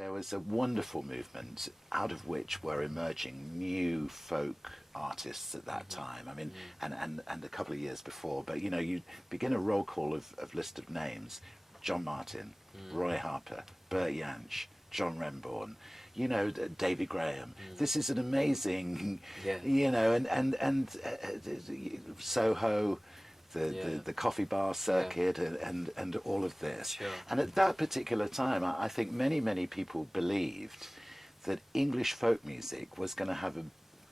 There was a wonderful movement out of which were emerging new folk artists at that time. I mean, and a couple of years before. But you know, you begin a roll call of list of names: John Martin, Roy Harper, Bert Jansch, John Renbourn. You know, Davy Graham. This is an amazing, you know, and Soho, the coffee bar circuit, and all of this. Sure. And at that particular time, I think many people believed that English folk music was going to have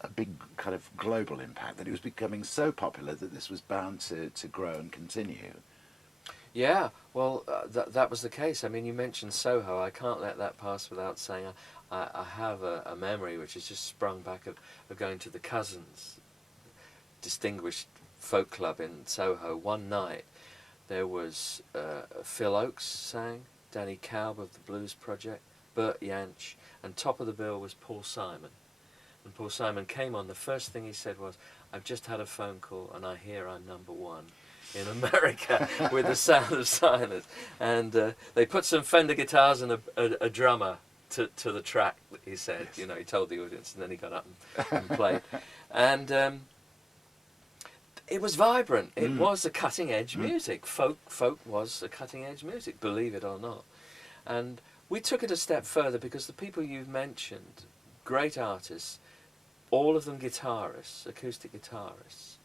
a big kind of global impact, that it was becoming so popular that this was bound to grow and continue. Yeah, well, that was the case. I mean, you mentioned Soho. I can't let that pass without saying I have a memory which has just sprung back of going to the Cousins, distinguished folk club in Soho. One night there was Phil Oakes sang, Danny Caub of the Blues Project, Bert Jansch, and top of the bill was Paul Simon. And Paul Simon came on. The first thing he said was, "I've just had a phone call and I hear I'm #1 in America with the Sound of Silence." And they put some Fender guitars and a drummer to the track, he said. You know, he told the audience, and then he got up and played. And it was vibrant. It was a cutting-edge music. Folk was a cutting-edge music, believe it or not. And we took it a step further because the people you've mentioned, great artists, all of them guitarists, acoustic guitarists,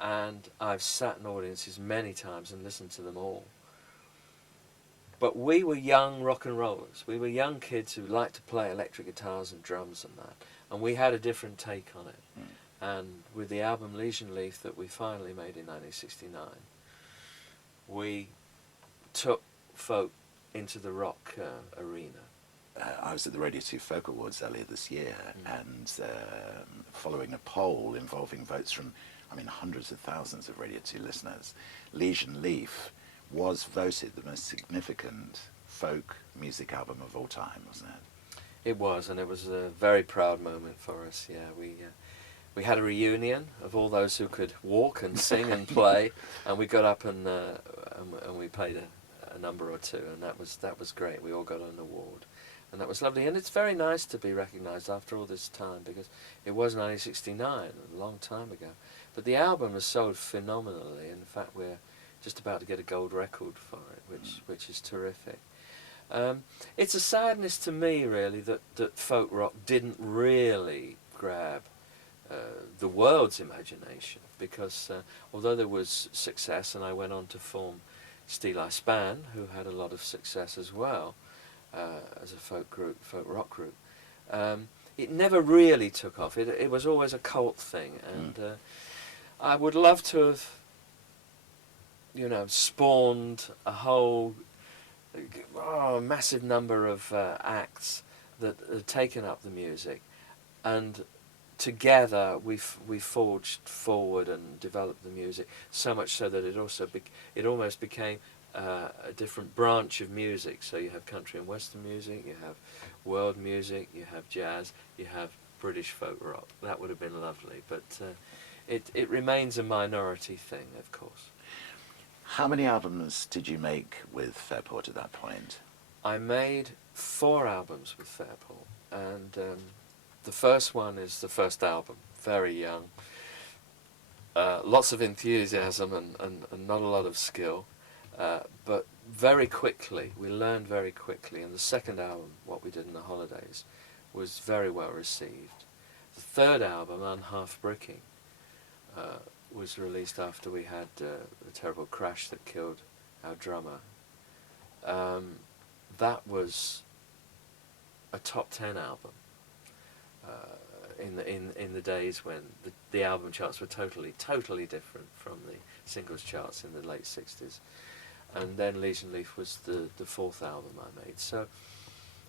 and I've sat in audiences many times and listened to them all. But we were young rock and rollers. We were young kids who liked to play electric guitars and drums and that, and we had a different take on it. And with the album Legion Leaf that we finally made in 1969, we took folk into the rock arena. I was at the Radio 2 Folk Awards earlier this year, and following a poll involving votes from, I mean, hundreds of thousands of Radio 2 listeners, Legion Leaf was voted the most significant folk music album of all time, wasn't it? It was, and it was a very proud moment for us. Yeah, we had a reunion of all those who could walk and sing and play, and we got up and we played a number or two, and that was great. We all got an award, and that was lovely. And it's very nice to be recognised after all this time, because it was 1969, a long time ago. But the album has sold phenomenally. In fact, we're just about to get a gold record for it, which is terrific. It's a sadness to me, really, that folk rock didn't really grab the world's imagination, because although there was success, and I went on to form Steel Eye Span, who had a lot of success as well as a folk rock group, it never really took off. It was always a cult thing, and I would love to have, you know, spawned a whole massive number of acts that had taken up the music, and together we forged forward and developed the music so much so that it almost became a different branch of music. So you have country and western music, you have world music, you have jazz, you have British folk rock. That would have been lovely, but it remains a minority thing, of course. How many albums did you make with Fairport at that point? I made 4 albums with Fairport, and the first one is the first album, very young, lots of enthusiasm and not a lot of skill, but very quickly, we learned very quickly, and the second album, What We Did in the Holidays, was very well received. The third album, Unhalf Bricking, was released after we had a terrible crash that killed our drummer. That was a top 10 album in the days when the album charts were totally different from the singles charts in the late 60s. And then Legion Leaf was the 4th album I made. So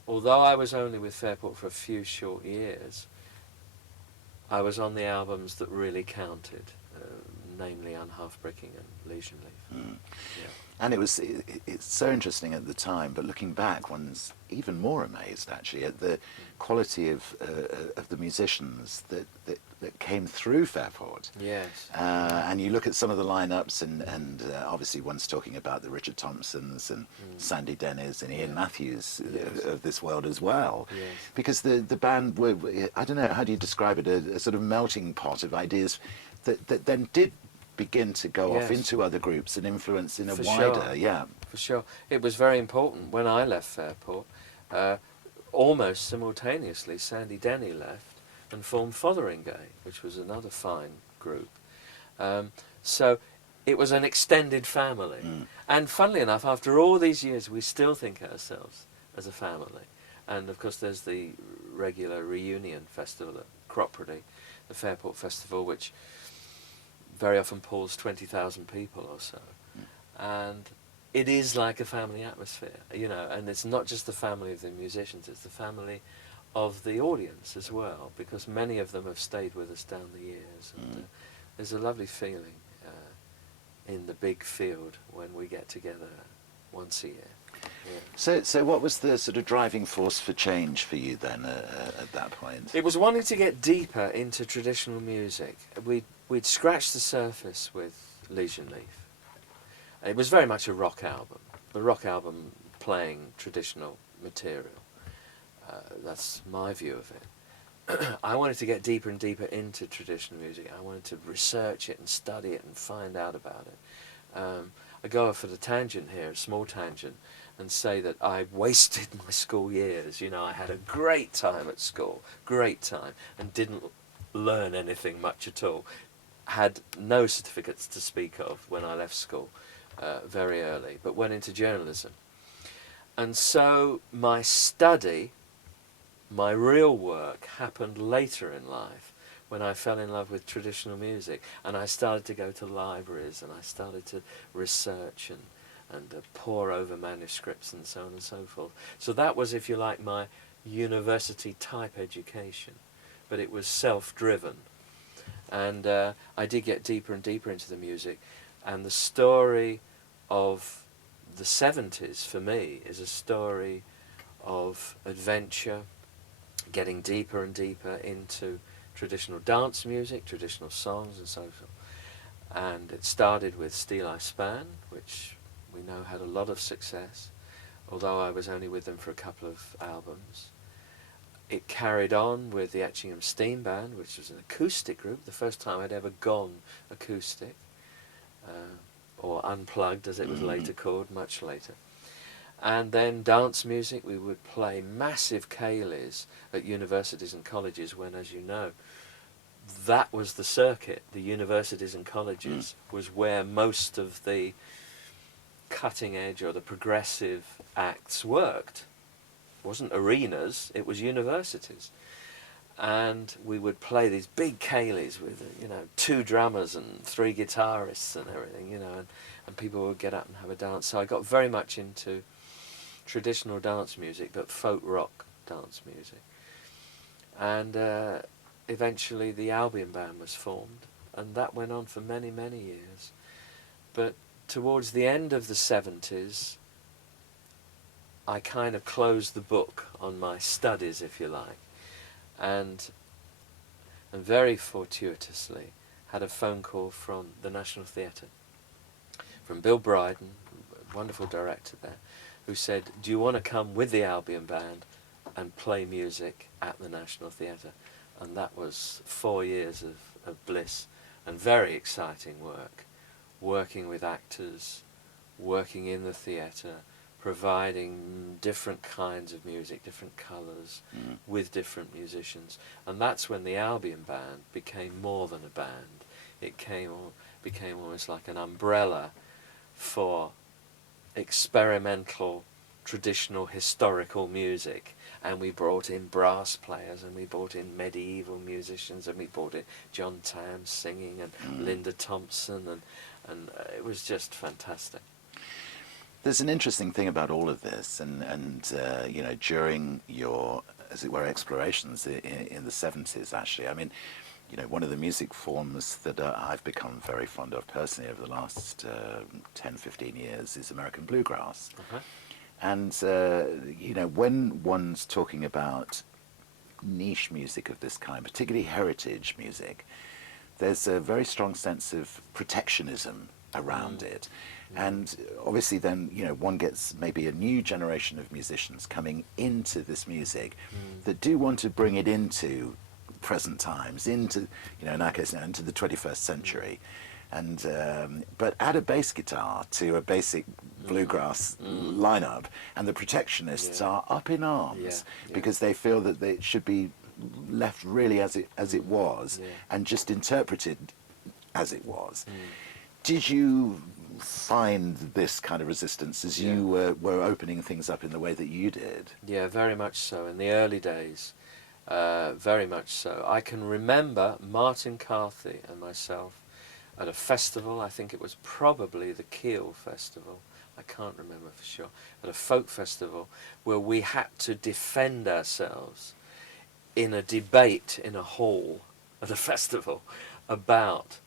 although I was only with Fairport for a few short years, I was on the albums that really counted. namely Unhalf Bricking and Legion Leaf. Mm. Yeah. And it's so interesting at the time, but looking back, one's even more amazed actually at the quality of the musicians that came through Fairport. Yes. And you look at some of the lineups, and obviously one's talking about the Richard Thompsons and Sandy Dennis and Ian Matthews of this world as well. Yes. Because the band were, I don't know, how do you describe it, a sort of melting pot of ideas that then did begin to go off into other groups and influence in a wider, For sure. It was very important when I left Fairport. Almost simultaneously, Sandy Denny left and formed Fotheringay, which was another fine group. So it was an extended family. And funnily enough, after all these years, we still think of ourselves as a family. And of course, there's the regular reunion festival at Cropredy, the Fairport Festival, which very often pulls 20,000 people or so. And it is like a family atmosphere, you know, and it's not just the family of the musicians, it's the family of the audience as well, because many of them have stayed with us down the years. And, there's a lovely feeling in the big field when we get together once a year. Yeah. So what was the sort of driving force for change for you then at that point? It was wanting to get deeper into traditional music. We'd scratched the surface with Legion Leaf. It was very much a rock album playing traditional material. That's my view of it. I wanted to get deeper and deeper into traditional music. I wanted to research it and study it and find out about it. I go off at a tangent here, a small tangent, and say that I wasted my school years. You know, I had a great time at school, great time, and didn't learn anything much at all. Had no certificates to speak of when I left school very early, but went into journalism. And so my study, my real work, happened later in life when I fell in love with traditional music, and I started to go to libraries and I started to research and pore over manuscripts and so on and so forth. So that was, if you like, my university type education, but it was self-driven. And I did get deeper and deeper into the music, and the story of the 70s for me is a story of adventure, getting deeper and deeper into traditional dance music, traditional songs and so forth. And it started with Steel Eye Span, which we know had a lot of success, although I was only with them for a couple of albums. It carried on with the Etchingham Steam Band, which was an acoustic group, the first time I'd ever gone acoustic, or unplugged as it was later called, much later. And then dance music, we would play massive ceilidhs at universities and colleges when, as you know, that was the circuit. The universities and colleges was where most of the cutting edge or the progressive acts worked. It wasn't arenas, it was universities. And we would play these big ceilidhs with, you know, 2 drummers and 3 guitarists and everything, you know, and people would get up and have a dance. So I got very much into traditional dance music, but folk rock dance music. And eventually the Albion Band was formed, and that went on for many, many years. But towards the end of the 70s, I kind of closed the book on my studies, if you like, and very fortuitously had a phone call from the National Theatre, from Bill Bryden, a wonderful director there, who said, do you want to come with the Albion Band and play music at the National Theatre? And that was 4 years of bliss and very exciting work, working with actors, working in the theatre, providing different kinds of music, different colours, with different musicians. And that's when the Albion Band became more than a band. It became almost like an umbrella for experimental, traditional, historical music. And we brought in brass players, and we brought in medieval musicians, and we brought in John Tam singing, and Linda Thompson, and it was just fantastic. There's an interesting thing about all of this, and you know, during your, as it were, explorations in the 70s, actually, I mean, one of the music forms that I've become very fond of personally over the last 10, 15 years is American bluegrass. Uh-huh. And, when one's talking about niche music of this kind, particularly heritage music, there's a very strong sense of protectionism around it. And obviously then, one gets maybe a new generation of musicians coming into this music that do want to bring it into present times, into, in our case, into the 21st century. And but add a bass guitar to a basic bluegrass lineup, and the protectionists are up in arms because they feel that it should be left really as it was and just interpreted as it was. Did you find this kind of resistance as you were opening things up in the way that you did? Yeah, very much so. In the early days, very much so. I can remember Martin Carthy and myself at a festival. I think it was probably the Kiel Festival. I can't remember for sure. At a folk festival where we had to defend ourselves in a debate in a hall at a festival about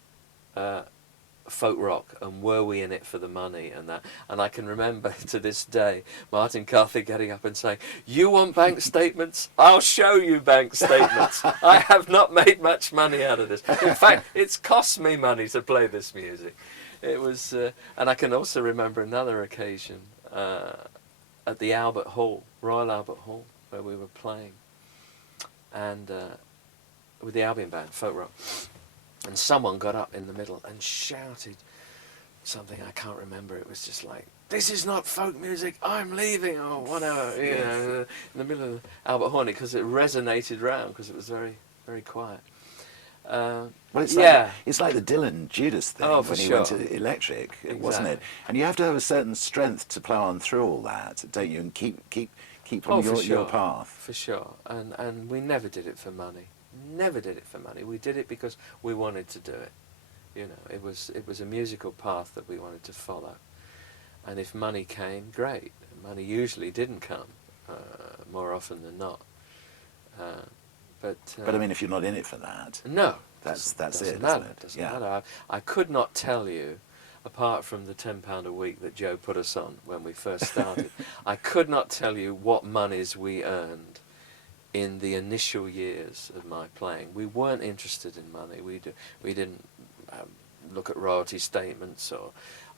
folk rock and were we in it for the money and that. And I can remember to this day Martin Carthy getting up and saying, "You want bank statements? I'll show you bank statements. I have not made much money out of this. In fact, it's cost me money to play this music." It was, and I can also remember another occasion at the Albert Hall, Royal Albert Hall, where we were playing, and with the Albion Band, folk rock. And someone got up in the middle and shouted something I can't remember. It was just like, "This is not folk music, I'm leaving," or whatever, in the middle of Albert Hall, because it resonated round, because it was very, very quiet. Well, it's like the Dylan Judas thing when he went to Electric, wasn't it? And you have to have a certain strength to plough on through all that, don't you? And keep on your path. For sure. And we never did it for money. Never did it for money. We did it because we wanted to do it. It was a musical path that we wanted to follow. And if money came, great. Money usually didn't come, more often than not. But I mean, if you're not in it for that, no, that's doesn't it, matter. isn't it? Doesn't matter. I could not tell you, apart from the £10 a week that Joe put us on when we first started, I could not tell you what monies we earned in the initial years of my playing. We weren't interested in money. We didn't look at royalty statements, or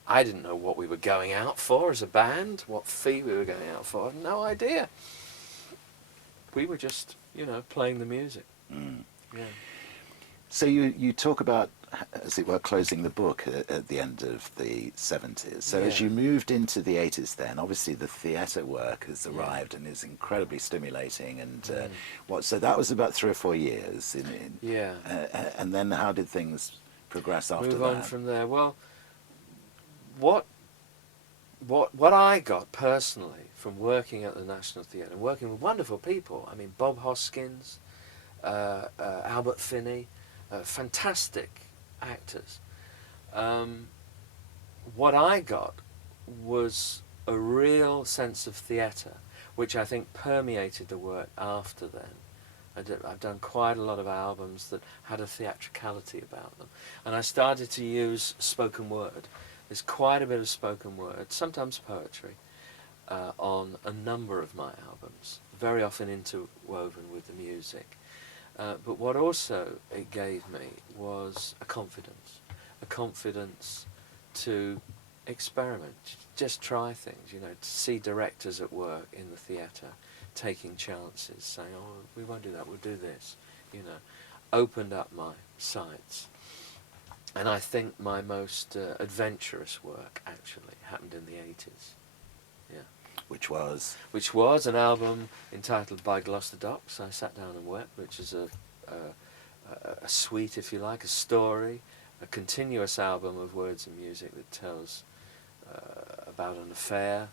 I didn't know what we were going out for as a band, what fee we were going out for. I had no idea. We were just, playing the music. Yeah. So you talk about, as it were, closing the book at the end of the 70s. So as you moved into the 80s then, obviously the theatre work has arrived and is incredibly stimulating. And so that was about 3 or 4 years. And then how did things progress after that? Move on from there. Well, what I got personally from working at the National Theatre and working with wonderful people, I mean, Bob Hoskins, Albert Finney, fantastic actors. What I got was a real sense of theatre, which I think permeated the work after then. I've done quite a lot of albums that had a theatricality about them. And I started to use spoken word. There's quite a bit of spoken word, sometimes poetry, on a number of my albums, very often interwoven with the music. But what also it gave me was a confidence to experiment, just try things, to see directors at work in the theatre taking chances, saying, "Oh, we won't do that, we'll do this," opened up my sights. And I think my most adventurous work actually happened in the 80s. Yeah. Which was? Which was an album entitled By Gloucester Docks, I Sat Down and Wept, which is a suite, if you like, a story, a continuous album of words and music that tells about an affair.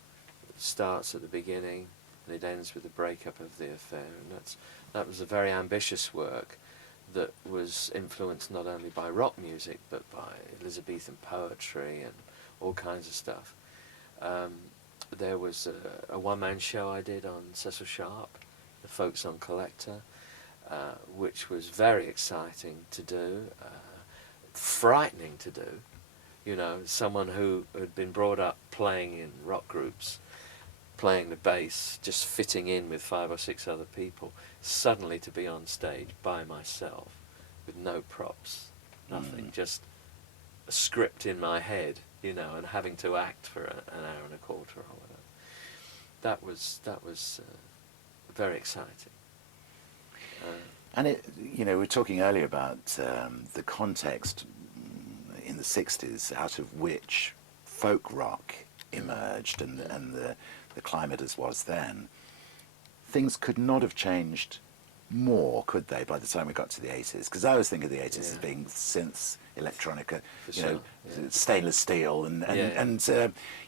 It starts at the beginning and it ends with the breakup of the affair. And that was a very ambitious work that was influenced not only by rock music but by Elizabethan poetry and all kinds of stuff. There was a one-man show I did on Cecil Sharp, the folk song collector. which was very exciting to do, frightening to do. You know, someone who had been brought up playing in rock groups, playing the bass, just fitting in with 5 or 6 other people, suddenly to be on stage by myself with no props, nothing, just a script in my head, you know, and having to act for an hour and a quarter or whatever. That was very exciting. And it, you know, we were talking earlier about the context in the 60s out of which folk rock emerged, and the climate as was then. Things could not have changed more, could they, by the time we got to the 80s? Because I always think of the 80s as being synths, electronica, you know, stainless steel, and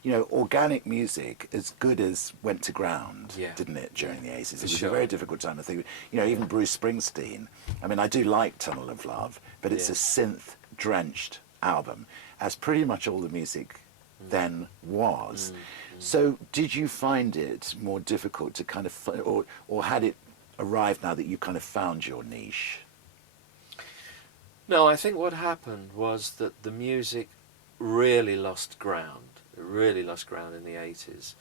you know, organic music as good as went to ground, didn't it, during the 80s? It was a very difficult time. I think, you know, even Bruce Springsteen, I mean, I do like Tunnel of Love, but it's a synth-drenched album, as pretty much all the music then was. So did you find it more difficult to kind of, or had it arrived now that you kind of found your niche? No, I think what happened was that the music really lost ground. It really lost ground in the 80s.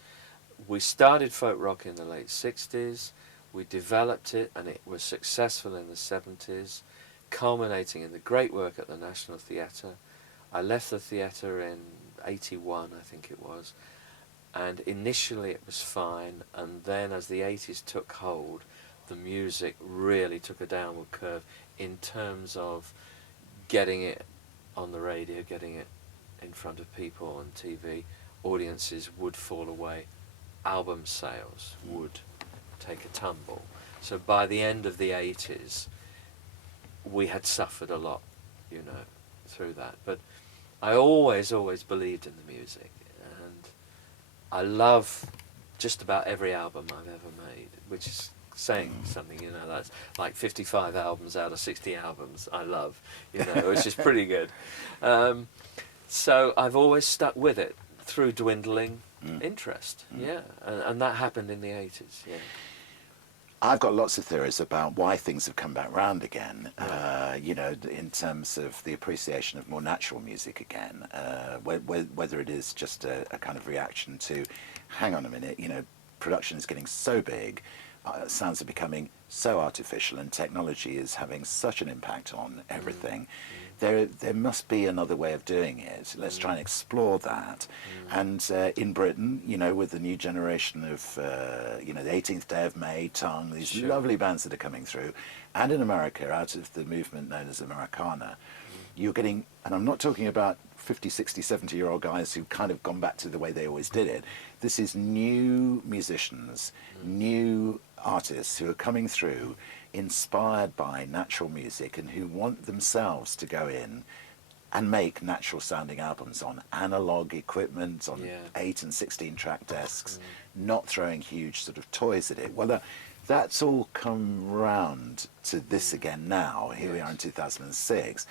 We started folk rock in the late 60s, we developed it, and it was successful in the 70s, culminating in the great work at the National Theatre. I left the theatre in 81, I think it was, and initially it was fine, and then as the 80s took hold, the music really took a downward curve in terms of getting it on the radio, getting it in front of people on TV. Audiences would fall away. Album sales would take a tumble. So by the end of the 80s, we had suffered a lot, you know, through that. But I always believed in the music, and I love just about every album I've ever made, which is saying something, you know. That's like 55 albums out of 60 albums I love, you know, which is pretty good. So I've always stuck with it through dwindling interest, and that happened in the 80s, I've got lots of theories about why things have come back round again, you know, in terms of the appreciation of more natural music again, whether it is just a kind of reaction to, hang on a minute, you know, production is getting so big, sounds are becoming so artificial, and technology is having such an impact on everything. There must be another way of doing it. Let's try and explore that. And in Britain, you know, with the new generation of, you know, the 18th Day of May, Tongue, these lovely bands that are coming through, and in America, out of the movement known as Americana, you're getting, and I'm not talking about 50, 60, 70-year-old guys who've kind of gone back to the way they always did it. This is new musicians, new artists who are coming through inspired by natural music and who want themselves to go in and make natural sounding albums on analog equipment, on 8 and 16 track desks, not throwing huge sort of toys at it. Well, that's all come round to this again now. Here we are in 2006.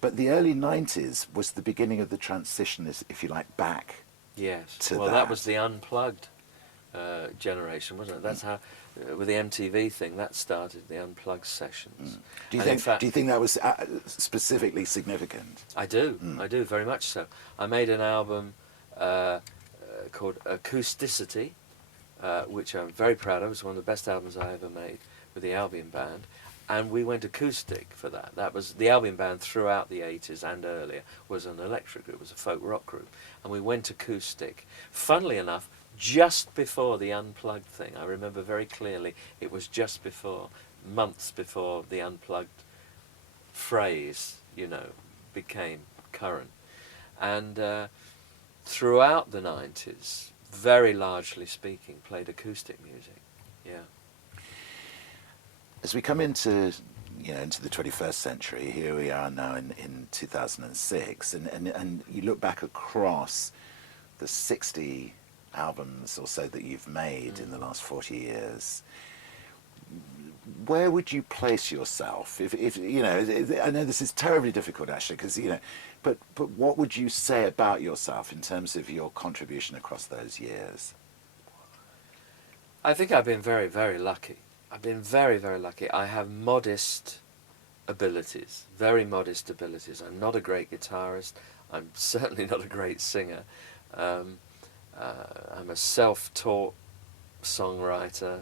But the early 90s was the beginning of the transition, if you like, back to that was the unplugged generation, wasn't it? That's how, with the MTV thing, that started the unplugged sessions. Do you think that was specifically significant? I do very much so. I made an album called Acousticity, which I'm very proud of. It was one of the best albums I ever made with the Albion Band. And we went acoustic for that. That was the Albion Band throughout the 80s and earlier was an electric group, was a folk rock group. And we went acoustic. Funnily enough, just before the unplugged thing, I remember very clearly, it was just before, months before the unplugged phrase, you know, became current. And throughout the 90s, very largely speaking, played acoustic music, As we come into, you know, into the 21st century, here we are now in 2006, and you look back across the 60 albums or so that you've made in the last 40 years, where would you place yourself? If you know, I know this is terribly difficult actually, because, you know, but what would you say about yourself in terms of your contribution across those years? I think I've been very, very lucky. I've been very, very lucky. I have modest abilities, very modest abilities. I'm not a great guitarist. I'm certainly not a great singer. Um, I'm a self-taught songwriter,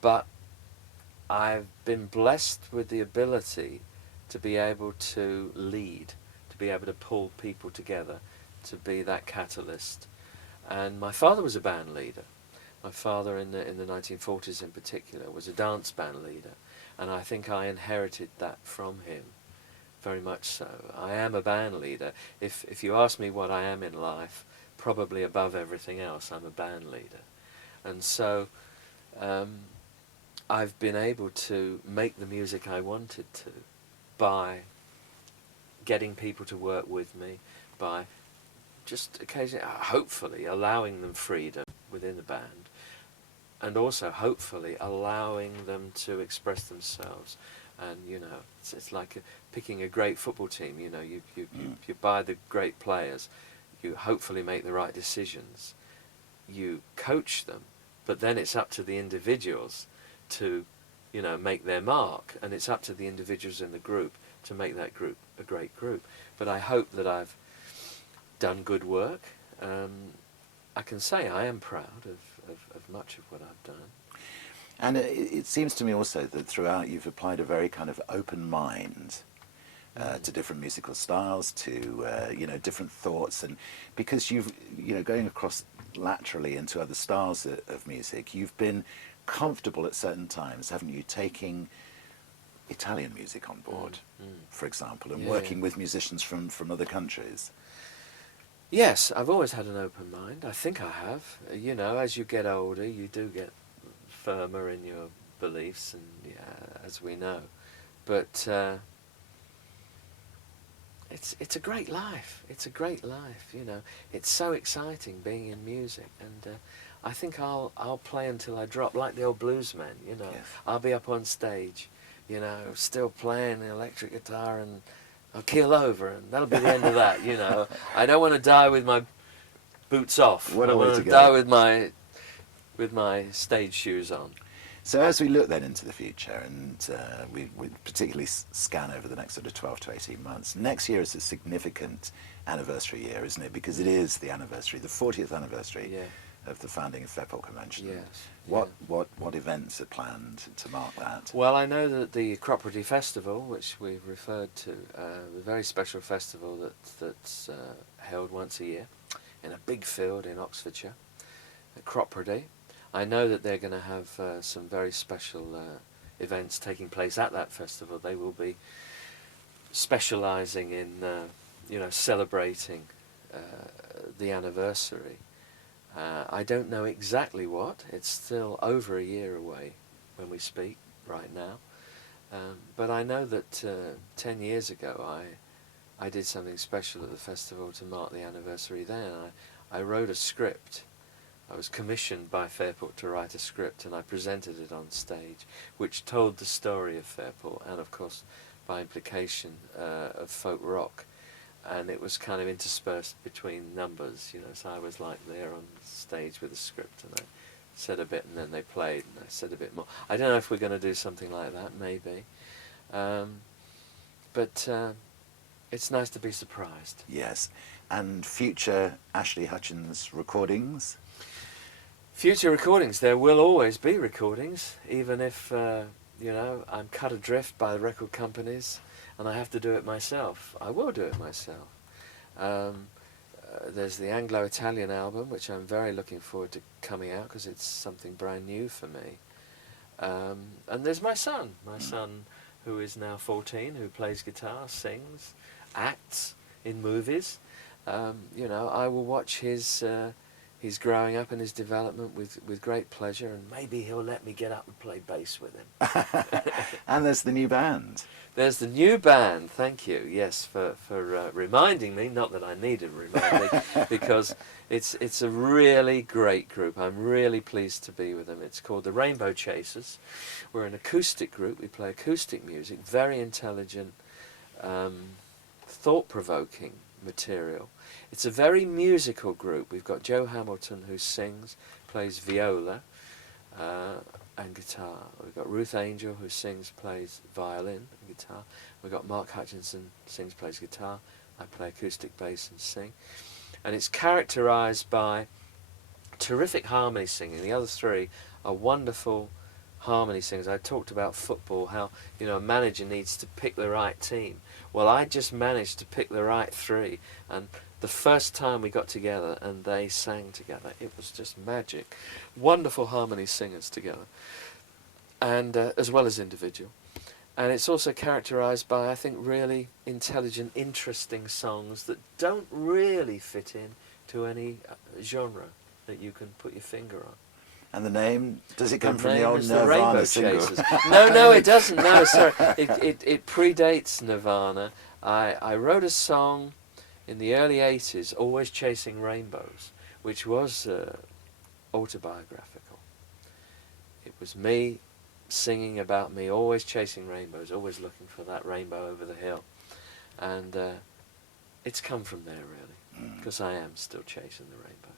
but I've been blessed with the ability to be able to lead, to be able to pull people together, to be that catalyst. And my father was a band leader. My father in the 1940s in particular was a dance band leader, and I think I inherited that from him, very much so. I am a band leader. If you ask me what I am in life, probably above everything else, I'm a band leader. And so I've been able to make the music I wanted to by getting people to work with me, by just occasionally, hopefully, allowing them freedom within the band, and also hopefully allowing them to express themselves. And it's like picking a great football team. You buy the great players, you hopefully make the right decisions, you coach them, but then it's up to the individuals to make their mark, and it's up to the individuals in the group to make that group a great group. But I hope that I've done good work. I can say I am proud of much of what I've done. And it seems to me also that throughout you've applied a very kind of open mind to different musical styles, to different thoughts, and because you've going across laterally into other styles of music, you've been comfortable at certain times, haven't you, taking Italian music on board, for example, and working with musicians from other countries. Yes, I've always had an open mind. I think I have. As you get older, you do get firmer in your beliefs, and as we know. But it's a great life. It's a great life. It's so exciting being in music, and I think I'll play until I drop, like the old blues men. Yes. I'll be up on stage, still playing the electric guitar, and I'll keel over, and that'll be the end of that. I don't want to die with my boots off. What I a way want to to go. die with my stage shoes on. So as we look then into the future, and we particularly scan over the next sort of 12 to 18 months, next year is a significant anniversary year, isn't it? Because it is the anniversary, the 40th anniversary of the founding of Fairport Convention. Yes. What events are planned to mark that? Well, I know that the Cropredy Festival, which we've referred to, a very special festival that's held once a year in a big field in Oxfordshire, at Cropredy. I know that they're going to have some very special events taking place at that festival. They will be specialising in, celebrating the anniversary. I don't know exactly what. It's still over a year away when we speak right now. But I know that 10 years ago I did something special at the festival to mark the anniversary then. I wrote a script. I was commissioned by Fairport to write a script, and I presented it on stage, which told the story of Fairport and, of course, by implication, of folk rock. And it was kind of interspersed between numbers, so I was like there on stage with a script, and I said a bit, and then they played, and I said a bit more. I don't know if we're going to do something like that, maybe. But it's nice to be surprised. Yes. And future Ashley Hutchins recordings? Future recordings, there will always be recordings, even if, I'm cut adrift by the record companies and I have to do it myself. I will do it myself. There's the Anglo-Italian album, which I'm very looking forward to coming out because it's something brand new for me. And there's my son who is now 14, who plays guitar, sings, acts in movies. I will watch his growing up and his development with great pleasure, and maybe he'll let me get up and play bass with him. And there's the new band. There's the new band, thank you, yes, for reminding me, not that I needed reminding, because it's a really great group. I'm really pleased to be with them. It's called the Rainbow Chasers. We're an acoustic group. We play acoustic music, very intelligent, thought-provoking material. It's a very musical group. We've got Joe Hamilton, who sings, plays viola, and guitar. We've got Ruth Angel, who sings, plays violin and guitar. We've got Mark Hutchins, sings, plays guitar. I play acoustic bass and sing. And it's characterised by terrific harmony singing. The other three are wonderful harmony singers. I talked about football, how a manager needs to pick the right team. Well, I just managed to pick the right three, and the first time we got together and they sang together, it was just magic. Wonderful harmony singers together, and as well as individual. And it's also characterised by, I think, really intelligent, interesting songs that don't really fit in to any genre that you can put your finger on. And the name, does it come from the name old is the Rainbow Nirvana single? Chasers. No, it doesn't. No, sorry. It predates Nirvana. I wrote a song in the early 80s, Always Chasing Rainbows, which was autobiographical. It was me singing about me always chasing rainbows, always looking for that rainbow over the hill. And it's come from there, really, because I am still chasing the rainbows.